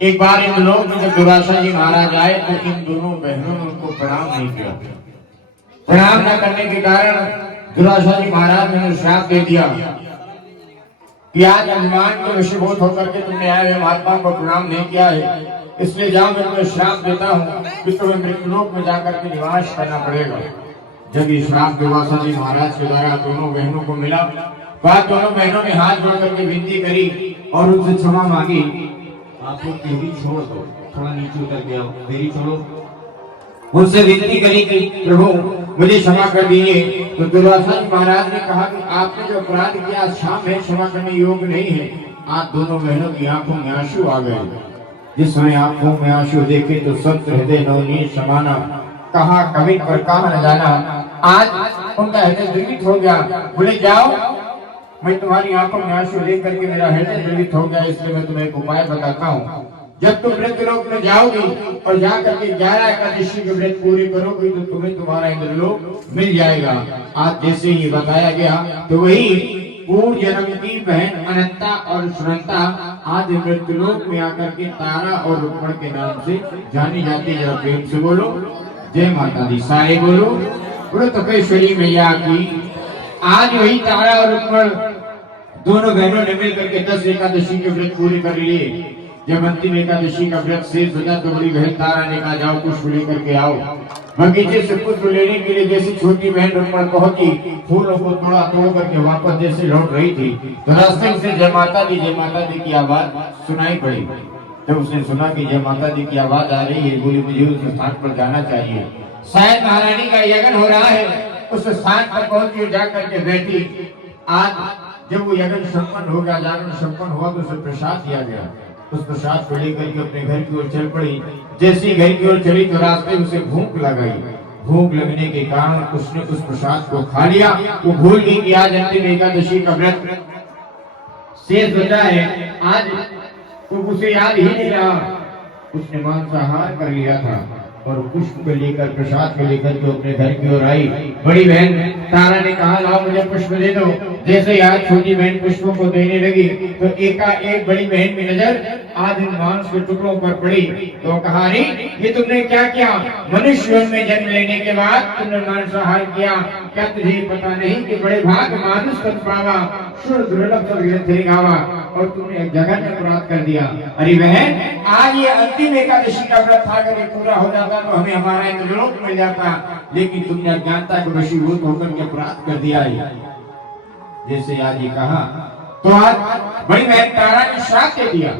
एक बार इन लोग में जब दुर्वासा जी महाराज आए तो इन दोनों बहनों ने उनको प्रणाम नहीं किया। प्रणाम न करने के कारण दुर्वासा जी महाराज ने श्राप दे दिया कि आज अभिमान के वशीभूत होकर के तुमने आए हुए महात्माओं को प्रणाम नहीं किया है, इसलिए जाओ मैं तुम्हें श्राप देता हूँ कि तुम्हें मृत्युलोक में जाकर के निवास करना पड़ेगा। जब ये श्राप दुर्वासा जी महाराज के द्वारा दोनों बहनों को मिला, बाद दोनों बहनों ने हाथ जोड़ करके विनती करी और उनसे क्षमा मांगी। आप लोग मेरी छोड़ दो, थोड़ा नीचे उतर के आओ, मेरी छोड़ो। उनसे विनती करी कि प्रभु मुझे क्षमा कर दीजिए। तो दुर्वासा जी महाराज ने कहा कि आपने जो अपराध किया क्षमा है, क्षमा करने योग्य नहीं है। आज दोनों बहनों की आंखों में आंसू आ गए। जिस समय आंखों में आंसू देखे तो सत्य हृदय नवनीत समाना, कहा कवि पर कहा न जाना। आज उनका हृदय द्रवित हो गया। बोले जाओ, मैं तुम्हारी आंखों में आंसू देख करके मेरा हृदय द्रवित हो गया, इसलिए मैं तुम्हें एक उपाय बताता हूँ। जब तुम मृत्युलोक में जाओगी और जाकर के 11 एकादशी के व्रत पूरे करोगे तो तुम्हें तुम्हारा इंद्रलोक मिल जाएगा। आज जैसे ही बताया गया तो वही पूर्व जन्म की बहन अनंता और सुनंता आज मृत्युलोक में आकर के तारा और रुक्मण के नाम से जानी जाती है। जरा प्रेम से बोलो जय माता दी, सारे बोलो बोलो तपेश्वरी मैया की। आज वही तारा और रुक्मण दोनों बहनों ने मिलकर के 10 एकादशी के व्रत पूरे कर लिए। जब अंतिम एकादशी का व्रत शेष हो जाए तो बड़ी बहन तारा ने कहा जाओ पुष्प लेकर के आओ। बगीचे से पुष्प लेने के लिए जैसे छोटी बहन रुक्मण पहुंची, फूलों को तोड़ करके वापस जैसे लौट रही थी तो रास्ते से जय माता दी की आवाज सुनाई पड़ी। जब उसने सुना कि जय माता दी की आवाज आ रही है, बोली मुझे उस स्थान पर जाना चाहिए, शायद महारानी का यज्ञ हो रहा है। उस स्थान पर पहुंची, जाकर के बैठी। आज जब वो यज्ञ संपन्न हो गया, जागरण संपन्न हुआ तो उसे प्रसाद दिया गया। उस प्रसाद को लेकर के अपने घर की ओर चल पड़ी। जैसे घर की ओर चली तो रास्ते में उसे भूख लग गई। भूख लगने के कारण उसने उस प्रसाद को खा लिया। वो भूल गई कि आज अंतिम एकादशी का व्रत शेष बचा है। आज तो उसे याद ही नहीं रहा। उसने मांसाहार कर लिया था और पुष्प को लेकर प्रसाद को लेकर के अपने घर की ओर आई। बड़ी बहन तारा ने कहा लाओ मुझे पुष्प दे दो। जैसे आज छोटी बहन पुष्पों को देने लगी तो एक बड़ी बहन की नजर आज इन मांस के टुकड़ों पर पड़ी। तो कहा अरे ये तुमने क्या किया? मनुष्य में जन्म लेने के बाद तुमने मांसाहार किया। क्या तुझे पता नहीं कि बड़े भाग मानुष तन पावा, सुर दुर्लभ सब ग्रंथि गावा, और तुमने एक जगह में अपराध कर दिया। अरे बहन आज ये अंतिम एकादशी का व्रत था, अगर ये पूरा हो जाता तो हमें हमारा इंद्रलोक मिल जाता, लेकिन तुमने अज्ञानता के वशीभूत होकर के अपराध कर दिया है। जैसे आज ये कहा तो आज बड़ी बहन तारा ने श्राप दे दिया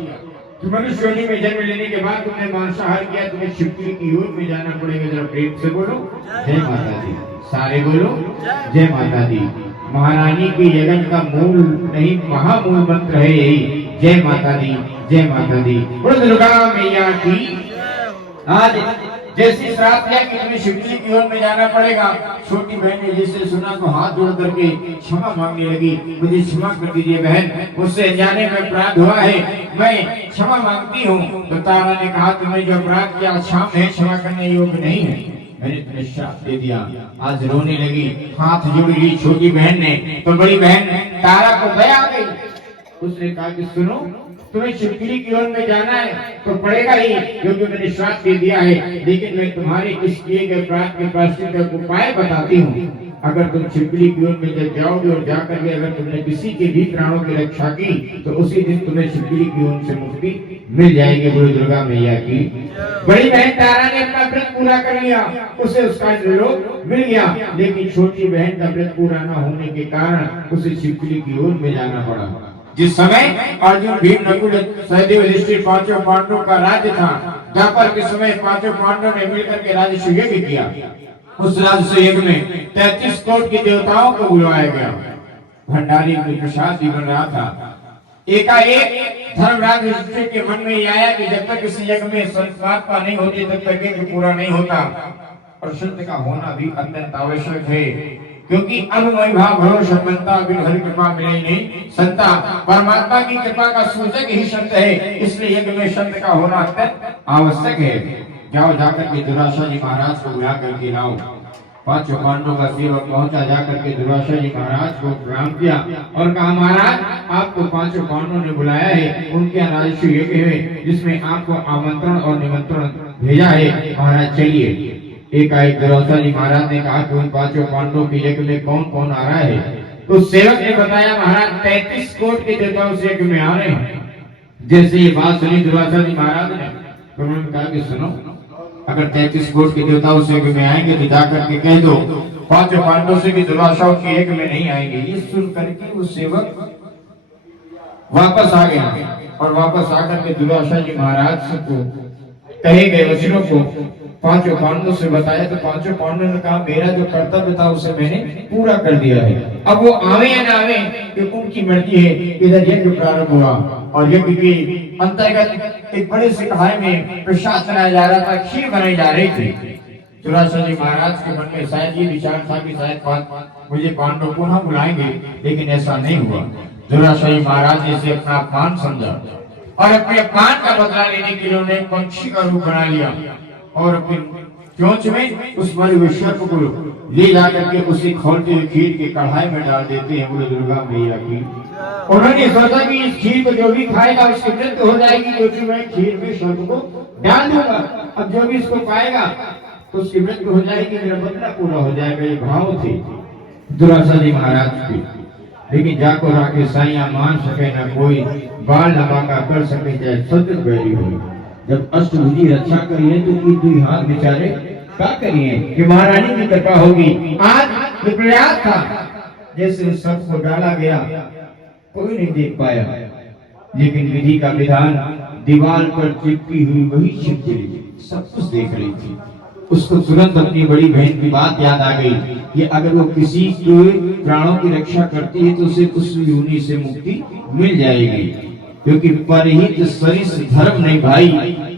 कि मनुष्य योनि में जन्म लेने के बाद तुमने मांसाहार किया, तुम्हें शिवजी की योनि में जाना पड़ेगा। जरा प्रेम से बोलो जय माता दी, सारे बोलो जय माता दी। महारानी के यज्ञ का मूल नहीं महामूल मंत्र है यही, जय माता दी जय माता दी। बोलो दुर्गा मैया की। आज जैसे श्राप दिया कि तुम्हें शिवजी की ओर में जाना पड़ेगा, छोटी बहन ने जैसे सुना तो हाथ जोड़ करके क्षमा मांगने लगी। मुझे क्षमा कर दीजिए बहन, मुझसे अनजाने में अपराध हुआ है, मैं क्षमा मांगती हूँ। तो तारा ने कहा तुम्हें जो अपराध किया क्षमा है, क्षमा करने योग्य नहीं है, मैंने तुम्हें श्राप दे दिया। आज रोने लगी, हाथ जोड़ ली छोटी बहन ने। तो बड़ी बहन तारा को दया आ गई। उसने कहा कि सुनो तुम्हें शिवगिरी की ओर में जाना है तो पड़ेगा ही, क्योंकि मैंने श्राप दे दिया है, लेकिन मैं तुम्हारे इस किए गए अपराध के प्रायश्चित का उपाय बताती हूँ। अगर तुम शिवगिरी की ओर में जब जाओगे और जाकर के अगर तुमने किसी के भी प्राणों की रक्षा की तो उसी दिन तुम्हें शिवगिरी की ओर से मुक्ति मिल जाएगी। बोलो दुर्गा मैया की। बड़ी बहन तारा ने अपना व्रत पूरा कर लिया, उसे उसका इंद्रलोक मिल गया, लेकिन छोटी बहन का व्रत पूरा न होने के कारण उसे शिवगिरी की ओर में जाना पड़ा। जिस समय अर्जुन भीम नकुल सहदेव युधिष्ठिर पांचों पांडवों का राज्य था, द्वापर के समय पांचों पांडवों ने मिलकर के राजसूय यज्ञ किया। उस राजसूय यज्ञ में 33 कोट के देवताओं को बुलवाया गया। भंडारी में प्रसाद भी बन रहा था। एकाएक धर्मराज युधिष्ठिर के मन में आया कि जब तक इस यज्ञ में संकल्प नहीं होती तब तक यज्ञ पूरा नहीं होता, और संत का होना भी अत्यंत आवश्यक है, क्योंकि अनुमय भाव भरोसा बनता बिन हरि कृपा मिले नहीं संता। परमात्मा की कृपा का सूचक ही संत है, इसलिए यज्ञ में संत का होना अत्यंत आवश्यक है। जाओ जाकर के दुर्वासा जी महाराज को बुला करके लाओ। पांचों पांडवों का सेवक पहुंचा, जाकर के दुर्वासा जी महाराज को प्रणाम किया और कहा, महाराज आपको पांचों पांडवों ने बुलाया है, उनके यहाँ राजस्व यज्ञ है जिसमें आपको आमंत्रण और निमंत्रण भेजा है, महाराज चलिए। एकाएक दुर्वासा जी महाराज ने कहा कि उन पांचों पांडवों के यज्ञ में कौन कौन आ रहा है? तो सेवक ने बताया, महाराज 33 कोट के देवता उस यज्ञ में आ रहे हैं। जैसे ये बात सुनी दुर्वासा जी महाराज ने, तो उन्होंने कहा कि सुनो, अगर 33 कोट के देवता उस यज्ञ में आएंगे तो जाकर के कह दो पांचों पांडवों से भी दुर्वासा के यज्ञ में नहीं आएंगे। ये सुन करके वो सेवक वापस आ गया और वापस आकर के दुर्वासा जी महाराज को कहे गए वचनों को पांचों पांडवों से बताया। तो पांचों पांडवों ने कहा, मेरा जो कर्तव्य था उसे मैंने पूरा कर दिया है, अब वो आवे या ना आवे कि उनकी मर्जी है। इधर यज्ञ प्रारंभ हुआ और यज्ञ के अंतर्गत एक बड़े से कढ़ाई में प्रसाद बनाया जा रहा था, खीर बनाई जा रही थी। दुर्वासा जी महाराज के मन में शायद ये विचार था कि शायद मुझे पांडव पुनः बुलाएंगे, लेकिन ऐसा नहीं हुआ। दुर्वासा जी महाराज ने इसे अपना अपमान समझा और अपने अपमान का बदला लेने के लिए उन्होंने पंछी का रूप बना लिया और अपने चोंच में उस मरे हुए सर्प को ले जाकर के उसे खोलते हुए खीर के कढ़ाई में डाल देते हैं। बोले दुर्गा मैया की। उन्होंने सोचा कि इस खीर को जो भी खाएगा उसकी मृत्यु हो जाएगी, क्योंकि मैं खीर में सर्प को डाल दूंगा। अब जो भी इसको पाएगा तो उसकी मृत्यु हो जाएगी, मेरा बदला पूरा हो जाएगा। ये भाव थे दुर्वासा जी महाराज की। लेकिन जाको राके साइया मान सके ना कोई, बाल लंबा कर सके चाहे सत्य बैरी हो। जब अष्टभुजी रक्षा करिए तो ये दुई हाथ बेचारे क्या करिए कि महारानी की कृपा होगी। आज विप्रयास था, जैसे सर्प को डाला गया कोई नहीं देख पाया, लेकिन विधि का विधान दीवार पर चिपकी हुई वही छिपकली सब कुछ देख रही थी। उसको तुरंत अपनी बड़ी बहन की बात याद आ गई कि अगर वो किसी के प्राणों की रक्षा करती है तो उसे उस योनि से मुक्ति मिल जाएगी, क्योंकि परहित सरिस धर्म नहीं भाई,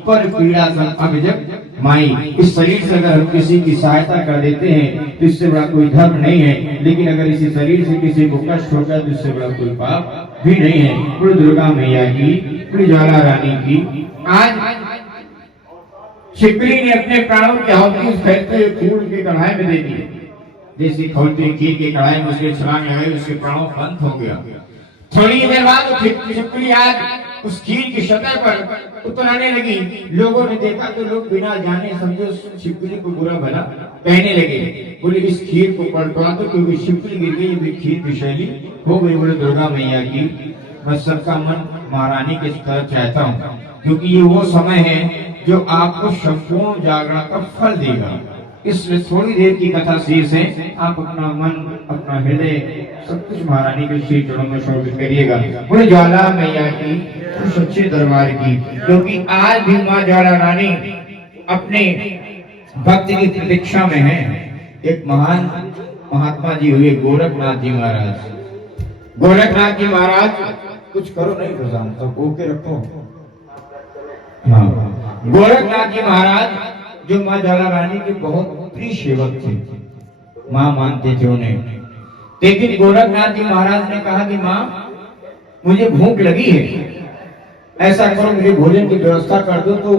पर पीड़ा अब जब माई। इस शरीर से अगर हम किसी की सहायता कर देते हैं तो इससे बड़ा कोई धर्म नहीं है, लेकिन अगर इसी शरीर से किसी को कष्ट होता है तो इससे बड़ा कोई पाप भी नहीं है। पूरी दुर्गा मैया की, पूरी ज्वाला रानी की। आज छिपकली ने अपने प्राणों की आहुति उस फैलते हुए फूल की कढ़ाई में दे दी। जैसे खोलते खीर की कढ़ाई में उसके छलांग लगाई, उसके प्राणों बंद हो गया। थोड़ी देर बाद छिपकली आज उस खीर की सतह पर उतराने लगी। लोगों ने देखा तो लोग बिना जाने समझे उस छिपकली को बुरा भला कहने लगे। बोले इस खीर को पलटवा दो, क्योंकि छिपकली गिर गई, ये खीर विषैली हो गई। बोले दुर्गा मैया की। मैं सबका मन महारानी के तरफ चाहता हूँ, क्योंकि ये वो समय है जो आपको संपूर्ण जागरण का फल देगा। इसलिए थोड़ी देर की कथा शेष है, आप अपना मन, अपना हृदय सब कुछ महारानी के श्री चरणों में समर्पित करिएगा। बोले ज्वाला मैया की, सच्चे दरबार की। क्योंकि आज भी माँ ज्वाला रानी अपने भक्त की प्रतीक्षा में है। एक महान महात्मा जी हुए गोरखनाथ जी महाराज। गोरखनाथ जी महाराज कुछ करो नहीं प्रशांत, तो ओके रखो। हाँ, गोरखनाथ जी महाराज जो माँ ज्वाला रानी के बहुत प्रिय सेवक थे, माँ मानते थे उन्हें। लेकिन गोरखनाथ जी महाराज ने कहा कि माँ मुझे भूख लगी है, ऐसा करो मुझे भोजन की व्यवस्था कर दो। तो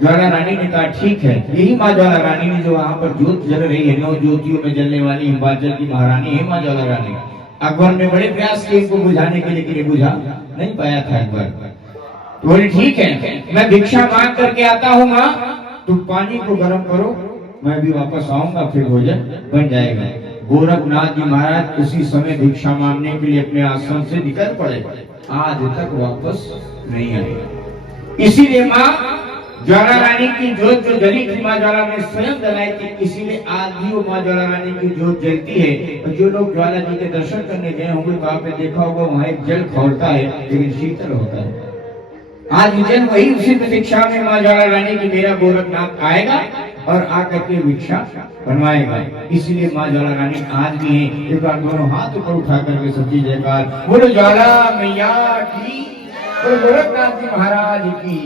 ज्वाला रानी ने कहा ठीक है। यही माँ ज्वाला रानी ने जो वहां पर ज्योत जल रही है, 9 ज्योतियों में जलने वाली हिमाचल की महारानी है माँ ज्वाला रानी। अकबर ने बड़े प्रयास किए इनको बुझाने के, लेकिन बुझा नहीं पाया था अकबर। तो बोले ठीक है, मैं भिक्षा मांग करके आता हूँ माँ, तुम पानी को गर्म करो, मैं भी वापस आऊंगा, फिर भोजन बन जाएगा। गोरखनाथ जी महाराज उसी समय भिक्षा मांगने के लिए अपने आश्रम से निकल पड़े, आज तक वापस नहीं आए। इसीलिए माँ ज्वाला रानी की ज्योत जो जली थी, माँ ज्वाला ने स्वयं जलाई थी, इसीलिए आज भी वो माँ ज्वाला रानी की ज्योत जलती है। और जो लोग ज्वाला जी के दर्शन करने गए होंगे तो आपने देखा होगा वहां एक जल खौलता है, लेकिन शीतल होता है। आज जन वही उसी प्रतीक्षा में माँ ज्वाला रानी की मेरा गोरखनाथ आएगा और आकर के भिक्षा बनवाएगा। इसलिए माँ ज्वाला रानी आज भी है। एक बार दोनों हाथ ऊपर उठा करके सच्ची जयकार बोलो ज्वाला मैया की। और गोरखनाथ जी महाराज की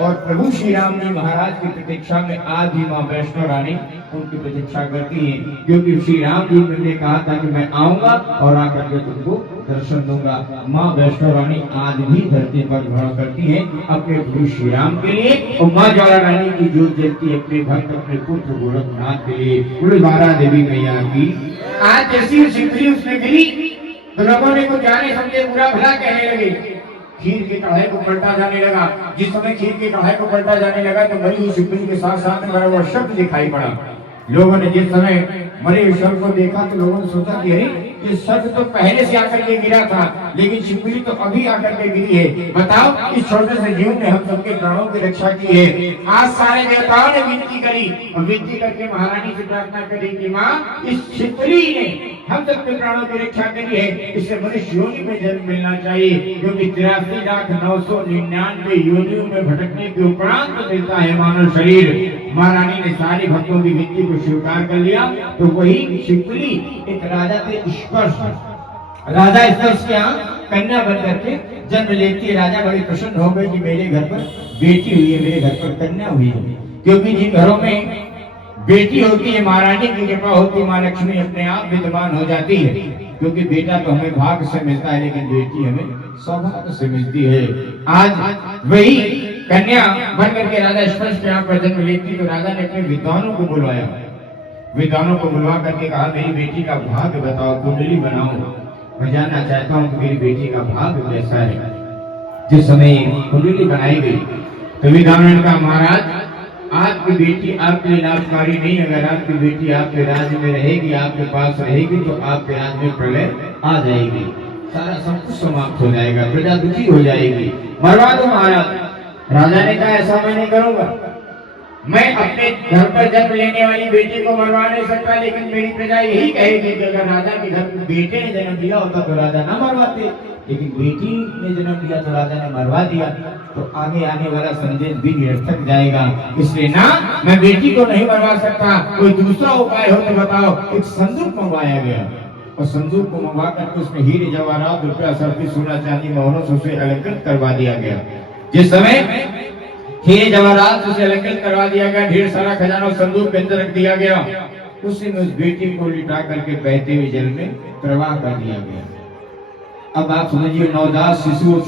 और प्रभु श्री राम जी महाराज की प्रतीक्षा में आज भी माँ वैष्णो रानी उनकी प्रतीक्षा करती है, क्योंकि श्री राम जी ने कहा था कि मैं आऊंगा और आकर के तुमको दर्शन दूंगा। माँ वैष्णो रानी आज भी धरती पर भ्रमण करती है अपने प्रभु श्री राम के लिए, और माँ ज्वाला रानी की जोत जलती है अपने भक्त अपने पुत्र गोरखनाथ के लिए। गुरुद्वारा देवी मैया की आज जैसी शिवरी उसने गिरी तो लोगों ने कुछ जाने समझे बुरा भला कहने लगे। खीर के कढ़ाई को पलटा जाने लगा। जिस समय खीर के कढ़ाई को पलटा जाने लगा तो मरी हुई शिवरी के साथ साथ में वो शब्द दिखाई पड़ा। लोगों ने जिस समय मरे हुए शव को देखा तो लोगों ने सोचा कि अरे ये शब्द तो पहले से आकर के गिरा था, लेकिन शिवरी तो अभी आकर के गिरी है। बताओ इस छोटे से जीव ने हम सबके प्राणों की रक्षा की है। आज सारे देवताओं ने विनती करी और विनती करके महारानी से प्रार्थना करी कि माँ इस शिवरी ने हम सबके प्राणों की रक्षा करी है, इससे मनुष्य योनि में जन्म मिलना चाहिए, क्योंकि 83,999 योनियों में भटकने के उपरांत मिलता है मानव शरीर। महारानी ने सारे भक्तों की विनती को स्वीकार कर लिया। तो वही शिवरी एक राजा के राजा स्पर्श के यहाँ कन्या बन करके जन्म लेती है। राजा बड़े प्रसन्न हो गए कि मेरे घर पर बेटी हुई है, मेरे घर पर कन्या हुई है, क्योंकि जिन घरों में बेटी होती है महारानी की कृपा होती है, माँ लक्ष्मी अपने आप विद्यमान हो जाती है। क्योंकि बेटा तो हमें भाग्य से मिलता है, लेकिन बेटी हमें सौभाग्य से मिलती है। आज वही कन्या बन करके राजा स्पर्श के यहाँ पर जन्म लेती, तो राजा ने अपने विद्वानों को बुलवाया। विद्वानों को बुलवा करके कहा मेरी बेटी का भाग्य बताओ, कुंडली बनाओ, मैं जानना चाहता हूँ कि मेरी बेटी का भाग्य कैसा है। जिस समय कुंडली बनाई गई तो विद्वानों ने कहा महाराज आपकी बेटी आपके लिए लाभकारी नहीं, अगर आपकी बेटी आपके राज्य में रहेगी, आपके पास रहेगी तो आपके राज्य में प्रलय आ जाएगी, सारा सब कुछ समाप्त हो जाएगा, प्रजा दुखी हो जाएगी, मरवा दो महाराज। राजा ने कहा ऐसा मैं नहीं करूंगा, मैं अपने घर पर जन्म लेने वाली बेटी को मरवा नहीं सकता, लेकिन मेरी प्रजा यही कहेगी कि अगर राजा के घर में बेटे ने जन्म दिया होता तो राजा ना मरवाते, लेकिन बेटी ने जन्म दिया तो राजा ने मरवा दिया, तो आगे आने वाला संदेश भी निरर्थक जाएगा। इसलिए ना मैं बेटी को नहीं मरवा सकता, कोई दूसरा उपाय हो तो बताओ। एक संदूक मंगवाया गया और संदूक को मंगवा करके उसमें हीरे जवाहरात रुपया सर्दी सोना चांदी मोहरों से उसे अलंकृत करवा दिया गया। जिस समय हीरे जवाहरात उसे अलंकृत करवा दिया गया, ढेर सारा खजाना संदूक के अंदर रख दिया गया, उसी में उस बेटी को लिटा करके बहते हुए जल में प्रवाह कर दिया गया। अब आप समझिए नवजात शिशु और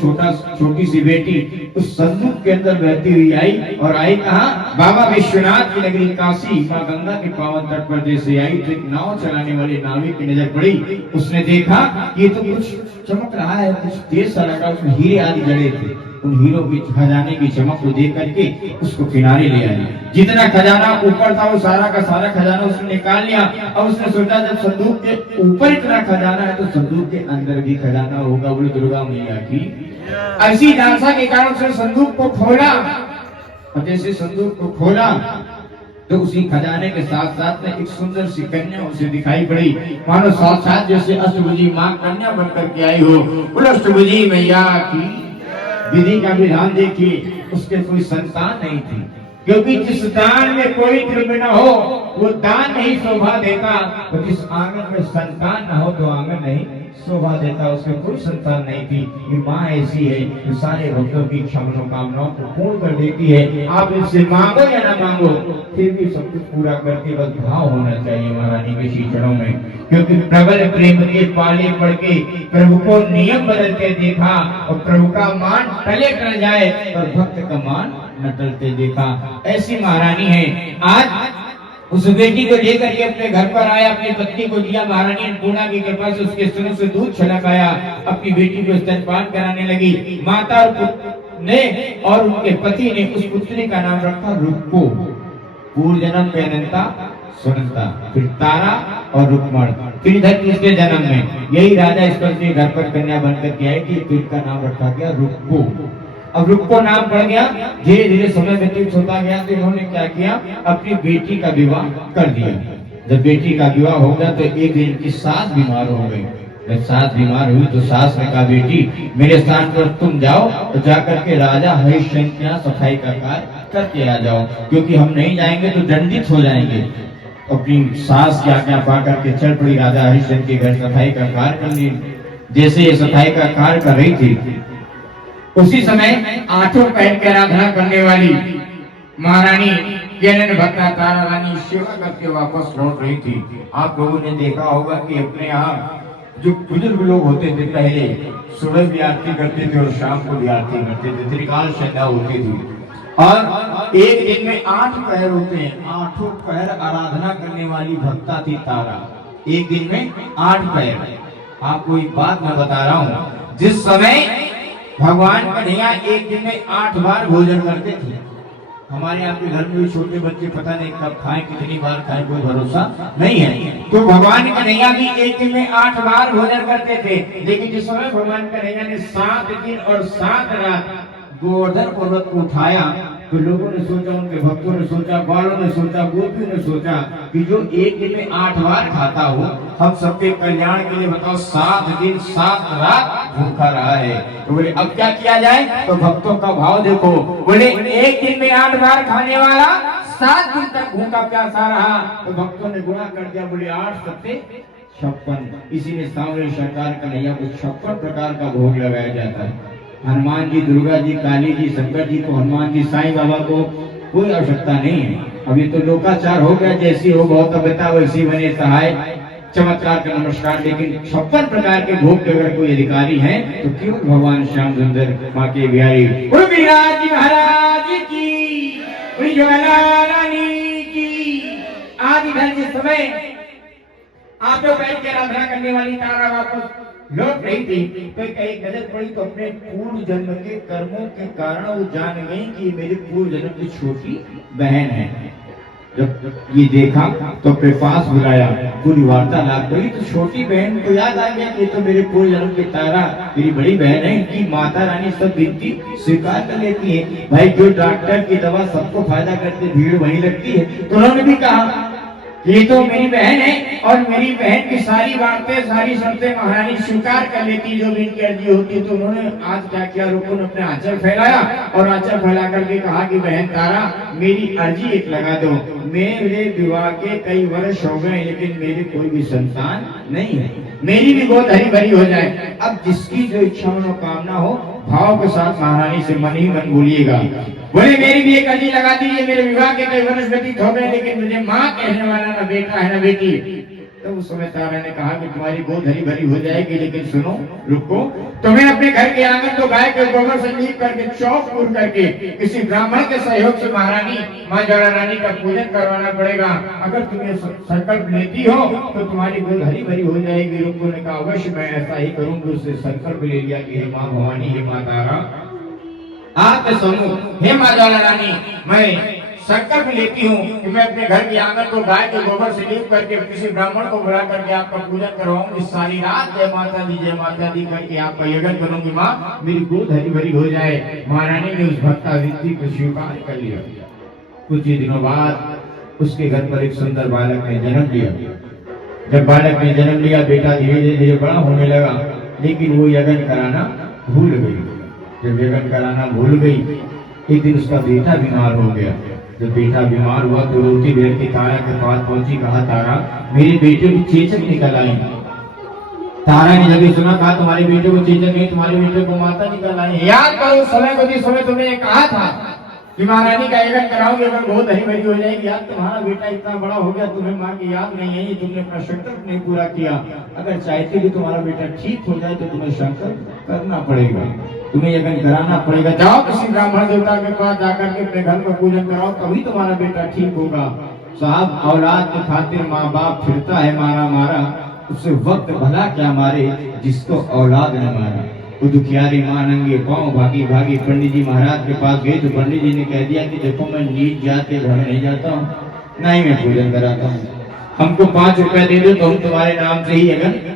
छोटी सी बेटी उस संदूक के अंदर बहती हुई आई, और आई कहाँ? बाबा विश्वनाथ की नगरी काशी, माँ गंगा के पावन तट पर जैसे आई तो एक नाव चलाने वाले नाविक की नजर पड़ी। उसने देखा ये तो कुछ चमक रहा है, कुछ तेज सा लगा, उसमें हीरे आदि जड़े थे। उन हीरो की खजाने की चमक को देख करके उसको किनारे ले आया। जितना खजाना ऊपर था वो सारा का सारा खजाना उसने निकाल लिया। अब उसने सोचा जब संदूक के ऊपर इतना खजाना है तो संदूक के अंदर भी खजाना होगा। बोले दुर्गा मैया की ऐसी लालसा के कारण उसने संदूक को खोला, और जैसे संदूक को खोला तो उसी खजाने के साथ साथ में एक सुंदर सी कन्या उसे दिखाई पड़ी, मानो साक्षात जैसे अष्टभुजी माँ कन्या बनकर के आई हो। बोले अष्टभुजी मैया की। विधि का विधान देखिए, उसके कोई संतान नहीं थी, क्योंकि जिस दान में कोई द्रव्य न हो वो दान नहीं शोभा देता, तो जिस आंगन में संतान न हो तो आंगन नहीं शोभा देता। उसके कोई संतान नहीं थी। ये माँ ऐसी है जो सारे भक्तों की इच्छा मनोकामनाओं को पूर्ण कर देती है। आप इससे मांगो या ना मांगो फिर भी सब कुछ पूरा करके बस भाव होना चाहिए महारानी के श्री चरणों में, क्योंकि प्रबल प्रेम के पाले पड़ के प्रभु को नियम बदलते देखा, और प्रभु का मान टले टल जाए और भक्त का मान न टलते देखा। ऐसी महारानी है। आज उस बेटी को लेकर के अपने घर पर आया, अपनी पत्नी को दिया। महारानी अन्नपूर्णा की कृपा से उसके स्तनों से दूध छलक आया। अपनी बेटी को स्तनपान कराने लगी। माता ने और उनके पति ने उस पुत्री का नाम रखा रुक्को। पूर्व जन्म में अनंता सुनंता, फिर तारा और रुक्मण, फिर इधर तीसरे जन्म में यही राजा स्पर्श के घर पर कन्या बनकर के आई थी, फिर का नाम रखा गया रुक्को। अब रुक्को नाम पड़ गया। धीरे धीरे समय व्यतीत होता गया तो इन्होंने क्या किया, अपनी बेटी का विवाह कर दिया। जब बेटी का विवाह हो गया तो एक दिन की सास बीमार हो गई। जब सास बीमार हुई तो सास ने कहा बेटी मेरे स्थान पर तुम जाओ, तो जाकर के राजा हरिश्चंद्र के यहाँ सफाई का कार्य करके आ जाओ, क्योंकि हम नहीं जाएंगे तो दंडित हो जाएंगे। अपनी सास की आज्ञा पा करके चल पड़ी राजा हरिश्चंद्र के घर सफाई का कार्य करने। जैसे ये सफाई का कार्य कर रही थी उसी समय आठों पैर की आराधना करने वाली महारानी केनन भक्ता तारा रानी सेवा करके वापस लौट रही थी। आप लोगों ने देखा होगा कि अपने यहाँ जो बुजुर्ग लोग होते थे पहले सुबह भी आरती करते थे और शाम को भी आरती करते थे, त्रिकाल संध्या होती थी। और एक दिन में 8 पैर होते हैं, 8 पैर आराधना करने वाली भक्ता थी तारा। एक दिन में 8 पैर। आपको एक बात मैं बता रहा हूँ, जिस समय भगवान कन्हैया एक दिन में 8 बार भोजन करते थे, हमारे यहाँ के घर में भी छोटे बच्चे पता नहीं कब खाएं, कितनी बार खाएं, कोई भरोसा नहीं है। तो भगवान कन्हैया भी एक दिन में 8 बार भोजन करते थे। लेकिन जिस समय भगवान कन्हैया ने 7 दिन और 7 रात गोवर्धन पर्वत को उठाया, तो लोगों ने सोचा, उनके भक्तों ने सोचा, बालों ने सोचा, गोपियों ने सोचा कि जो एक दिन में 8 बार खाता हो, हम सबके कल्याण के लिए बताओ 7 दिन 7 रात भूखा रहा है। तो बोले अब क्या किया जाए? तो भक्तों का भाव देखो, बोले एक दिन में 8 बार खाने वाला 7 दिन तक भूखा प्यासा रहा। तो भक्तों ने गुणा कर दिया, बोले 8 सत्ते 56। इसीलिए सांवरे सरकार कन्हैया को 56 प्रकार का भोग लगाया जाता है। हनुमान जी, दुर्गा जी, काली जी, शंकर जी को, हनुमान जी, साईं बाबा को कोई आवश्यकता नहीं है। अभी तो लोकाचार हो गया, जैसी हो बहुत अभिता वैसी बने सहाय, चमत्कार का नमस्कार। लेकिन 56 प्रकार के भोग के अगर कोई अधिकारी है तो केवल भगवान श्याम सुंदर माँ के बिहारी जी महाराज की, ज्वाला रानी की। आज इधर के समय आप जो बैठ के आराधना करने वाली तारा वापस लौट रही थी, तो एक नजर पड़ी तो अपने पूर्व जन्म के कर्मों के कारण वो जान गई कि मेरी पूर्व जन्म की छोटी बहन है। जब ये देखा तो अपने पास बुलाया, पूरी वार्तालाप करी, तो छोटी बहन को याद आ गया कि तो मेरे पूर्व जन्म की तारा मेरी बड़ी बहन है, इनकी माता रानी सब विनती स्वीकार कर लेती है। भाई जो डॉक्टर की दवा सबको फायदा करते, भीड़ वहीं लगती है। तो उन्होंने भी कहा ये तो मेरी बहन है और मेरी बहन की सारी बातें, सारी शर्तें महारानी स्वीकार कर लेती, जो भी इनकी अर्जी होती। तो उन्होंने आज क्या किया, लोगों ने अपने आंचल फैलाया और आंचल फैला करके कहा कि बहन तारा, मेरी अर्जी एक लगा दो। मेरे विवाह के कई वर्ष हो गए, लेकिन मेरे कोई भी संतान नहीं है, मेरी भी गोद हरी भरी हो जाए। अब जिसकी जो इच्छा मनोकामना हो, भाव के साथ महारानी से मन ही मन बोलिएगा। बोले मेरी भी एक अर्जी लगा दीजिए, मेरे विवाह के कई वर्ष व्यतीत हो गए, लेकिन मुझे माँ कहने वाला ना बेटा है ना बेटी। तो उस समय तारा ने कहा कि तुम्हारी गोद हरी भरी हो जाएगी, लेकिन सुनो, रुको, तुम्हें अपने घर के आंगन तो गाय के गोबर से लीप करके, चौक पूर करके, किसी ब्राह्मण के सहयोग से महारानी माँ ज्वाला रानी का पूजन करवाना पड़ेगा। अगर तुम्हें संकल्प लेती हो तो तुम्हारी गोद हरी भरी हो जाएगी। रुको ने कहा अवश्य मैं ऐसा ही करूंगी। उससे संकल्प ले लिया कि हे माँ भवानी, हे माँ तारा, आपके सम्मुख हे माँ ज्वाला रानी, मैं संकल्प लेती हूँ कि मैं अपने घर के आंगन को गाय के गोबर से लीप करके किसी ब्राह्मण को बुला करके आपका पूजन करवाऊंगी। सारी रात जय माता दी करके आपका यज्ञ करूंगी। माँ मेरी गोद हरी भरी हो जाए। महारानी ने उस भक्तावृत्ति को स्वीकार कर लिया। कुछ ही दिनों बाद उसके घर पर एक सुंदर बालक ने जन्म लिया। जब बालक ने जन्म लिया, बेटा धीरे धीरे बड़ा होने लगा, लेकिन वो यज्ञ कराना भूल गई। जब यज्ञ कराना भूल गई, एक दिन उसका बेटा बीमार हो गया। जब बेटा बीमार हुआ तो रोती बेटी तारा के पास पहुंची, कहा तारा मेरे बेटे को चेचक निकल आई। तारा ने जब सुना, कहा तुम्हारे बेटे को चेचक नहीं, तुम्हारे बेटे को माता निकल आई। याद करो समय को, जिस समय तुमने कहा था कि महारानी का यज्ञ कराओगे, अगर बहुत हरी भरी हो जाएगी। याद तुम्हारा बेटा इतना बड़ा हो गया, तुम्हें माँ की याद नहीं है, तुमने अपना संकल्प नहीं पूरा किया। अगर चाहते कि तुम्हारा बेटा ठीक हो जाए तो तुम्हें संकल्प करना पड़ेगा, तुम्हें यज्ञ कराना पड़ेगा। जाओ किसी ब्राह्मण देवता के पास जाकर के अपने घर का पूजन कराओ, तभी तुम्हारा बेटा ठीक होगा। साहब औलाद के खातिर माँ बाप फिरता है मारा मारा, उससे वक्त भला क्या मारे जिसको औलाद न मारा। वो दुखियारी माँ नंगे पाँव भागी भागी पंडित जी महाराज के पास गई, तो पंडित जी ने कह दिया कि देखो मैं नीच जाते घर नहीं जाता हूँ, ना ही मैं पूजन कराता हूँ। हमको 5 रुपए दे दो तो हम तुम्हारे नाम से ही यज्ञ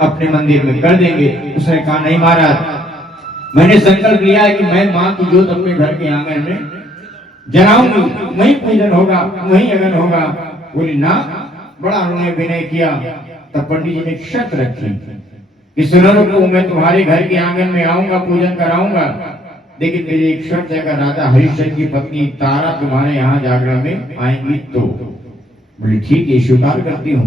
अपने मंदिर में कर देंगे। उसने कहा नहीं महाराज, मैंने संकल्प लिया है कि मैं माँ की जोत अपने घर के आंगन में जलाऊंगी, वहीं पूजन होगा, वहीं यज्ञ होगा। बोली ना, बड़ा उन्होंने विनय किया। तब पंडित जी ने शर्त रखी कि सुनो को मैं तुम्हारे घर के आंगन में आऊंगा, पूजन कराऊंगा, लेकिन मेरी एक शर्त है, अगर राजा हरिश्चंद्र की पत्नी तारा तुम्हारे यहाँ जागरण में आएंगी तो। बोली ठीक है, स्वीकार करती हूँ।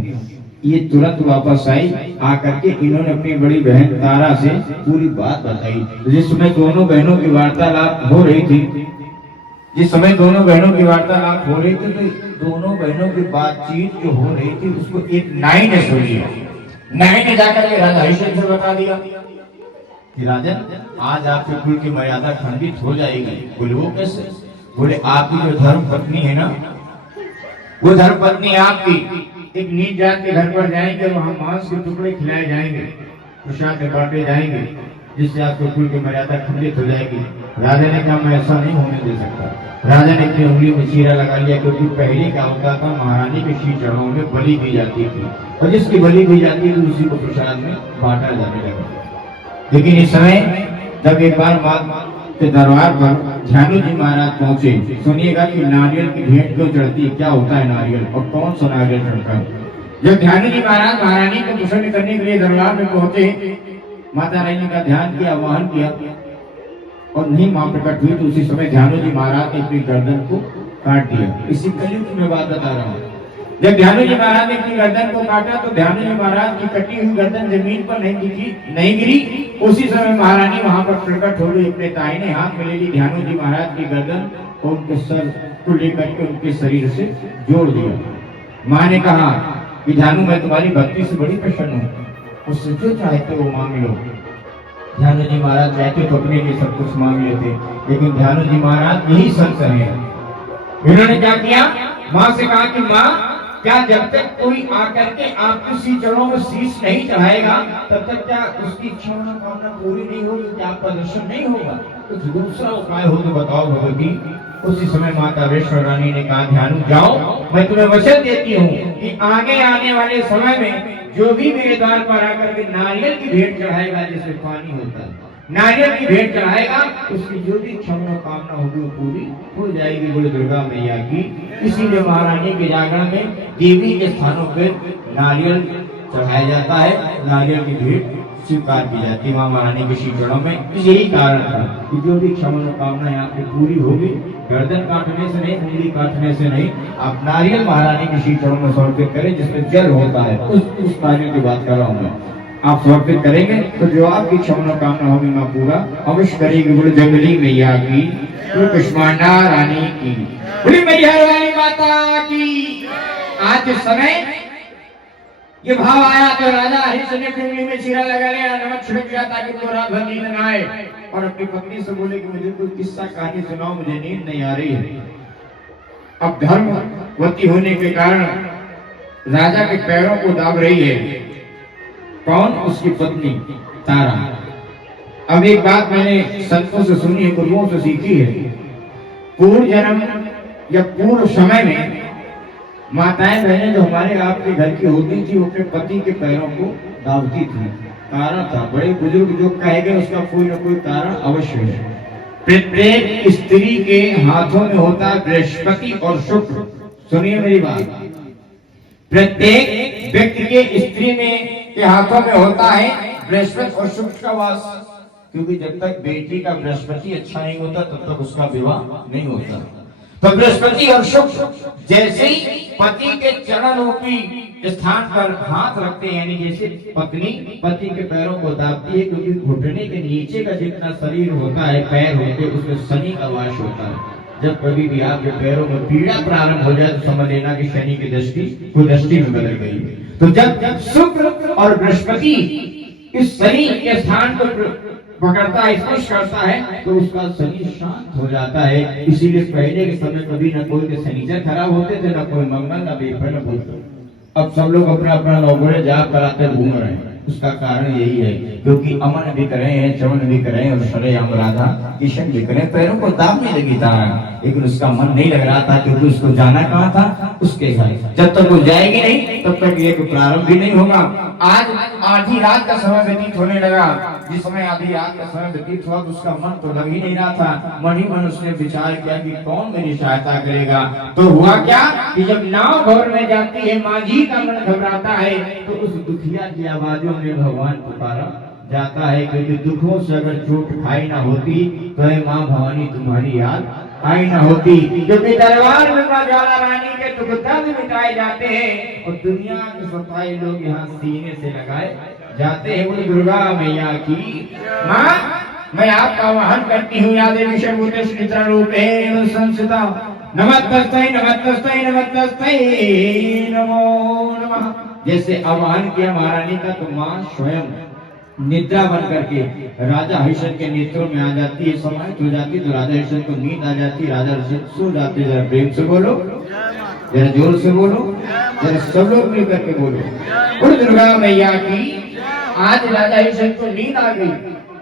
ये तुरंत वापस आई। आकर के इन्होंने अपनी बड़ी बहन तारा से पूरी बात बताई। जिस समय दोनों बहनों की वार्तालाप हो रही थी, जिस समय दोनों बहनों की वार्तालाप हो रही थी, तो दोनों बहनों की बातचीत जो हो रही थी उसको एक नाई ने सुन लिया। नाई ने जाकर के राजा हरिश्चंद्र से बता दिया कि राजन, आज आपके कुल की मर्यादा खंडित हो जाएगी। बोले वो कैसे? बोले आपकी जो धर्म पत्नी है ना, वो धर्म पत्नी आपकी एक नीच जात के घर पर जाएंगे, वहां मांस के टुकड़े खिलाए जाएंगे, प्रसाद बांटे जाएंगे, जिससे आपके कुल की मर्यादा खंडित हो जाएगी। राजा ने कहा मैं ऐसा नहीं होने दे सकता। राजा ने अपनी उंगली में चीरा लगा लिया, क्योंकि पहले क्या होता था, महारानी के शीश चढ़ाओं में बलि दी जाती थी और जिसकी बलि दी जाती थी उसी को प्रसाद में बांटा जाने लगा। लेकिन इस समय जब एक बार माँ के दरबार पर ध्यानु जी महाराज पहुंचे, सुनिएगा कि नारियल की भेंट क्यों चढ़ती है, क्या होता है नारियल और कौन सा नारियल चढ़ता है। जब ध्यानु जी महाराज महारानी को प्रसन्न करने के लिए दरबार में पहुंचे, माता रानी का ध्यान किया, आवाहन किया और नहीं मां प्रकट हुई, तो उसी समय ध्यानु जी महाराज ने अपनी गर्दन को काट दिया। इसी कलयुग की मैं बात बता रहा हूँ। जब ध्यानु जी महाराज ने अपनी गर्दन को काटा तो ध्यानु जी महाराज की कटी हुई गर्दन जमीन पर नहीं गिरी। उसी समय महारानी वहां पर प्रकट हो गई, अपने दाहिने हाथ में ले ली ध्यानु जी महाराज की गर्दन और उनके सर को लेकर के उनके शरीर से जोड़ दिया। मां ने कहा कि ध्यानु, मैं तुम्हारी भक्ति से बड़ी प्रसन्न हूँ, उससे जो चाहते हो मांग लो। ध्यानु जी महाराज चाहते तो अपने लिए सब कुछ मांग लेते, लेकिन ध्यानु जी महाराज यही संत है। इन्होंने क्या किया, मां से कहा कि मां, क्या जब तक कोई आकर के आपकी सी चरणों में शीश नहीं चढ़ाएगा तब तक क्या उसकी इच्छा कामना पूरी नहीं होगी, क्या आपका दर्शन नहीं होगा? कुछ दूसरा उपाय हो तो बताओ भगवती। उसी समय माता वैष्णो रानी ने कहा, ध्यानु जाओ, मैं तुम्हें वचन देती हूँ कि आगे आने वाले समय में जो भी मेरे द्वार पर आकर के नारियल की भेंट चढ़ाएगा, जिसमें पानी होता है, नारियल की भेंट चढ़ाएगा, उसकी जो भी इच्छा कामना होगी वो पूरी हो जाएगी। बोले दुर्गा मैया की। इसीलिए महारानी के जागरण में देवी के स्थानों पर नारियल चढ़ाया जाता है, नारियल की भेंट स्वीकार की जाती है मां महारानी के शीतलों में। यही कारण था कि जो भी इच्छा कामना यहाँ पे पूरी होगी, गर्दन काटने से नहीं, उंगली काटने से नहीं, आप नारियल महारानी के शीतलों में समर्पित करें, जिसमें जल होता है, उस नारियल की बात कर रहा हूँ मैं। आप समर्पित करेंगे तो जो आपकी इच्छा कामना होगी मां पूरा अवश्य करेगी। बोले जंगली मैया की, कुष्मांडा रानी की, बोले मैया वाली माता की। आज इस समय ये भाव आया तो राजा हरिश्चंद्र ने उंगली में चीरा लगा लिया, नमक छिड़क दिया ताकि तो रात भर नींद न आए, और अपनी पत्नी से बोले कि मुझे कोई किस्सा कहानी सुनाओ, मुझे नींद नहीं आ रही है। अब धर्मवती होने के कारण राजा के पैरों को दाब रही है। कौन? उसकी पत्नी तारा। अब एक बात मैंने संतों से सुनी है, गुरुओं से सीखी है। पूर्व जन्म या पूर्व समय में माताएं बहनें जो हमारे आपके घर की होती थी, वो अपने पति के पैरों को दाबती थी। कारण था, बड़े बुजुर्ग जो कहेंगे उसका कोई न कोई कारण अवश्य है। प्रत्येक स्त्री के हाथों में होता है बृहस्पति और शुक्र। सुनिए मेरी बात, प्रत्येक व्यक्ति के स्त्री में के हाथों में होता है बृहस्पति और शुक्र का वास, क्योंकि जब तक बेटी का बृहस्पति अच्छा नहीं होता तब तक उसका विवाह नहीं होता। तो बृहस्पति और शुक्र जैसे ही पति के चरण रूपी स्थान पर हाथ रखते हैं, यानी जैसे पत्नी पति के पैरों को दाबती है, क्योंकि घुटने के नीचे का जितना शरीर होता है, पैर होते हैं, उसमें शनि का वास होता है। जब कभी भी आपके पैरों में पीड़ा प्रारंभ हो जाए तो समझ लेना कि शनि की दृष्टि को दृष्टि में बदल गई। तो जब शुक्र और बृहस्पति इस शनि के स्थान पर पकड़ता है, स्पर्श करता है, तो उसका शनि शांत हो जाता है। इसीलिए पहले के समय कभी न कोई के शनिचर खराब होते थे, न कोई मंगल, न बेफर, न बुध। अब सब लोग अपना अपना नौकरी जाप कराते घूम रहे हैं। उसका कारण यही है क्योंकि अमन भी करे हैं, चवन भी करे और सरेआम राधा किशन भी करे, पैरों को दाबने लगी था, लेकिन उसका मन नहीं लग रहा था, क्योंकि उसको जाना कहाँ था? उसके घर। जब तक वो जाएगी नहीं तब तक ये प्रारंभ भी नहीं होगा। आज आधी रात का समय व्यतीत होने लगा। जिस समय आधी रात का समय व्यतीत हुआ तो उसका मन तो लग ही नहीं रहा था। मन ही मन उसने विचार किया कि कौन मेरी सहायता करेगा। तो हुआ क्या कि जब नाव घोर में जाती है, माझी का मन घबराता है, तो उस दुखिया की आवाजों में भगवान पुकारा जाता है, क्योंकि दुखों से अगर चोट खाई ना होती तो माँ भवानी तुम्हारी याद आई न होती, क्योंकि दरबार में मां ज्वाला रानी के दुख दर्द मिटाए जाते हैं और दुनिया के सफाई लोग यहाँ सीने से लगाए जाते हैं। बोले दुर्गा मैया की। माँ मैं आपका आवाहन करती हूँ, या देवी शर्वोदय सुनिद्रा रूपेण संस्थिता नमस्तस्यै नमस्तस्यै नमस्तस्यै नमो नमः। जैसे आवाहन किया महारानी का तो माँ स्वयं निद्रा बन करके राजा हरिश्चंद्र के नेत्रों में आ जाती है, समाहित हो जाती, तो राजा हरिश्चंद्र को नींद आ जाती, राजा हरिश्चंद्र सो जाते। जरा प्रेम से बोलो, जरा जोर से बोलो, जरा सब लोग मिल करके बोलो, बोलो दुर्गा मैया की। आज राजा हरिश्चंद्र को नींद आ गई।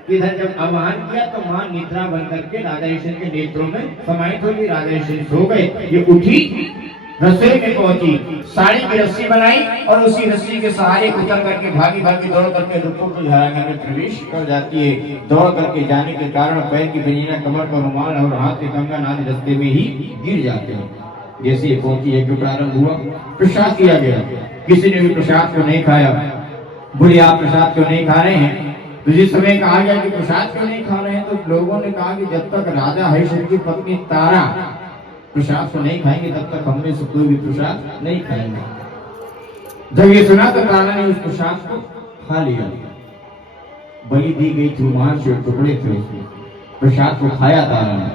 इधर जब आह्वान किया तो मां निद्रा बन करके राजा हरिश्चंद्र के नेत्रों में समाहित हो गई। राजा हरिश्चंद्र सो गए। ये उठी, रसोई में पहुंची, साड़ी की रस्सी बनाई और उसी रस्सी के सहारे उतर करके भागी भागी दौड़ करके रुपयों को झराने में प्रवेश कर जाती है। दौड़ करके जाने के कारण पैर की बनीना, कमर का रुमाल और हाथ के कंगन आदि रास्ते में ही गिर जाते हैं। जैसे पहुंची एक प्रारंभ हुआ, प्रसाद किया गया। किसी ने भी प्रसाद को नहीं खाया। बोले आप प्रसाद क्यों नहीं खा रहे हैं? तो जिस समय कहा गया कि प्रसाद क्यों नहीं खा रहे हैं, तो लोगों ने कहा कि जब तक राजा हरिश्चंद्र की पत्नी तारा प्रसाद को नहीं खाएंगे तब तक हम में से कोई भी प्रसाद नहीं खाएंगे। जब ये सुना तो तारा ने उस प्रसाद को खा लिया। बलि दी गई थी, मांस के टुकड़े थे, उसके प्रसाद को खाया तारा ने।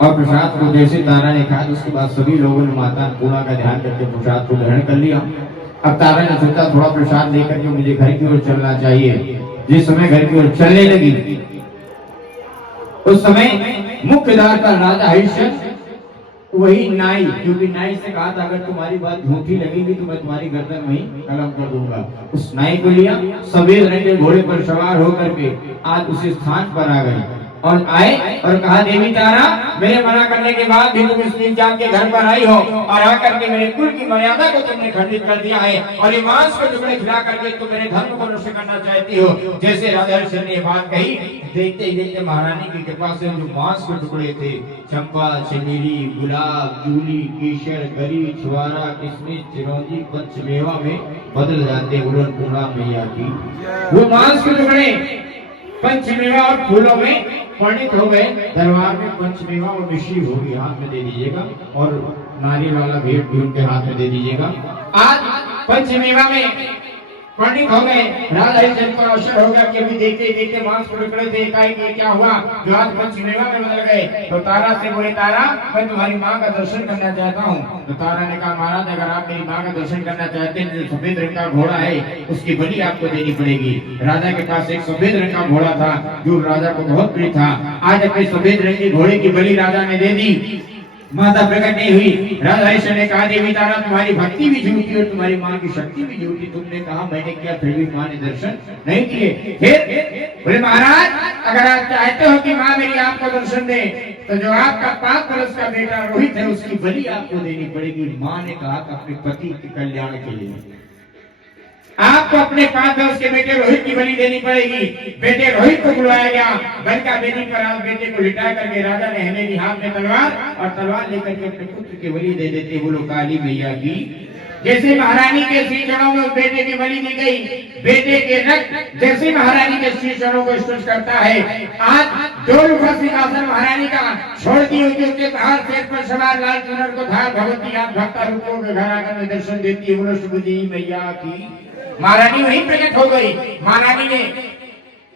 और प्रसाद को जैसे तारा ने खाया, उसके बाद सभी लोगों ने माता अन्नपूर्णा का ध्यान करके प्रसाद को ग्रहण कर लिया। अब तारा ने सोचा थोड़ा प्रसाद लेकर के मुझे घर की ओर चलना चाहिए। जिस समय घर की ओर चलने लगी, उस समय मुख्य द्वार पर राजा हरिश्चंद्र वही नाई, क्योंकि नाई से कहा था अगर तुम्हारी बात झूठी लगेगी तो मैं तुम्हारी गर्दन वहीं कलम कर दूंगा। उस नाई को लिया, सफेद रंग के घोड़े पर सवार होकर के आज उस स्थान पर आ गए और आए और कहा देवी तारा, मेरे मना करने के बाद भी तुम इस जान के घर पर आई हो और आकर के मेरे कुल की मर्यादा को तुमने खंडित कर दिया है और ये मांस के टुकड़े खिला करके तुम मेरे धर्म को नष्ट करना चाहती हो। जैसे राजा हरिश्चंद्र ने ये बात कही, देखते ही देखते महारानी की कृपा से जो मांस के टुकड़े थे, चंपा, चमेली, गुलाब, जूली, केसर, गरी, छुआरा, किशमिश, चिरौंजी, पंचमेवा में बदल जाते। अन्नपूर्णा मैया की। वो मांस के टुकड़े पंचमेवा और फूलों में परिणित हो गए। दरबार में पंचमेवा और मिश्री होगी, हाथ में दे दीजिएगा, और नारियल वाला भेंट भी उनके हाथ में दे दीजिएगा। आज पंचमेवा में परिणित हो गए। राजा हरिश्चंद्र को अवसर हो गया कि अभी देखते देखते मांस टुकड़े थे, एकाएक ये क्या हुआ जो आज पंचमेवा में बदल गए। तो तारा से बोले, तारा मैं तुम्हारी माँ का दर्शन करना चाहता हूँ। तो तारा ने कहा, महाराज अगर आप मेरी माँ का दर्शन करना चाहते हैं, जो सफेद रंग का घोड़ा है उसकी बलि आपको देनी पड़ेगी। राजा के पास एक सफेद रंग का घोड़ा था जो राजा को बहुत प्रिय था। आज अपने सफेद रंग के घोड़े की बलि राजा ने दे दी। माता प्रकट नहीं हुई। राजा हरिश्चंद्र ने कहा, देवी तारा तुम्हारी भक्ति भी झूठी और तुम्हारी माँ की शक्ति भी झूठी। तुमने कहा मैंने किया, फिर भी माँ ने दर्शन नहीं किए। फिर बोले, महाराज अगर आप चाहते हो कि माँ मेरी आपको दर्शन दे, तो जो आपका 5 वर्ष का बेटा रोहित है उसकी बलि आपको देनी पड़ेगी। माँ ने कहा अपने पति के कल्याण के लिए आपको अपने 5 वर्ष के बेटे रोहित की बलि देनी पड़ेगी। बेटे रोहित को बुलाया गया। बलका बेटी पर आज बेटे को लिटा करके राजा ने हथेली हाथ में तलवार और तलवार लेकर के अपने पुत्र की बलि दे देते। बोलो काली मैया की। जैसे महारानी के श्री चरणों में उस बेटे की बलि दी गई, बेटे के रक्त जैसे महारानी के श्री चरणों को स्पर्श करता है। आज डोल का सिंहासन महारानी का छोड़ दी हुई उसके धार शेर पर सवार लाल चुनर को धार भगवती आप भक्ता रूपों के घर आकर दर्शन देती है। बोलो सुबुदी मैया की। महारानी वहीं प्रकट हो गई। महारानी ने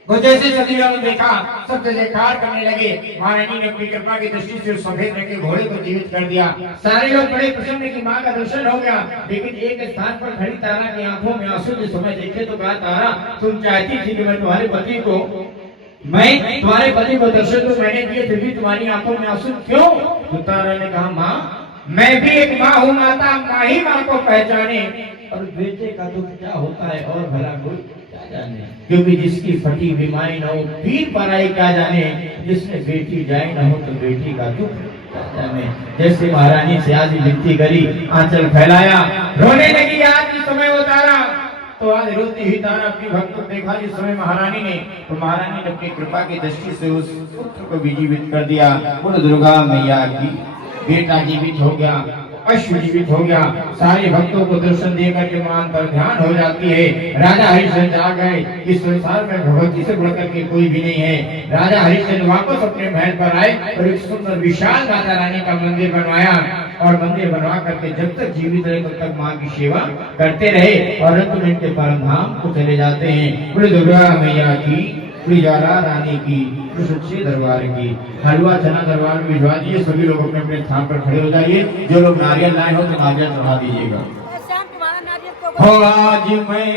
वो जैसे सभी लोगों देखा, सब जयकार करने लगे। महारानी ने अपनी कृपा की दृष्टि से उस सफेद रंग के घोड़े को जीवित कर दिया। सारे लोग बड़े प्रसन्न कि माँ का दर्शन हो गया। लेकिन एक स्थान पर खड़ी तारा की आंखों में आंसू जिस समय देखे तो कहा, तारा तुम चाहती थी कि मैं तुम्हारे पति को दर्शन तो मैंने दिए, फिर भी तुम्हारी आंखों में आंसू क्यों? तो तारा ने कहा, माँ मैं भी एक माँ हूँ, माता माँ ही माँ को पहचाने, और बेटे का दुख क्या होता है और भला कोई क्या जाने। क्योंकि जिसकी फटी बीमारी न हो पीर पराई क्या जाने, जिसमें बेटी जाए न हो तो बेटी का दुख क्या जाने। जैसे महारानी से आज विनती करी, आंचल फैलाया, रोने लगी। आज इस समय वो तारा, तो आज रोती हुई तारा अपनी भक्त को देखा जिस समय महारानी ने, तो महारानी ने अपनी कृपा की दृष्टि से उस पुत्र को भी जीवित कर दिया। बोलो दुर्गा मैया की। बेटा जीवित हो गया। अश्वजीवित हो गया। सारे भक्तों को दर्शन देकर के मान पर ध्यान हो जाती है। राजा हरिश्चंद्र आ गए, इस संसार में भगवत जी से बढ़कर के कोई भी नहीं है। राजा हरिश्चंद्र वापस अपने महल पर आए और एक सुंदर विशाल माता रानी का मंदिर बनवाया और मंदिर बनवा करके जब तक जीवित रहे तब तक माँ की सेवा करते रहे और अंत में इनके परम धाम को चले जाते हैं। बोले दुर्गा मैया की, ज्वाला रानी की, सच्चे दरबार की। हलवा चना दरबार में भिजवा दिए। सभी लोग अपने अपने स्थान पर खड़े हो जाइए। जो लोग नारियल लाए हो तो नारियल चढ़ा दीजिएगा। हो आज मैं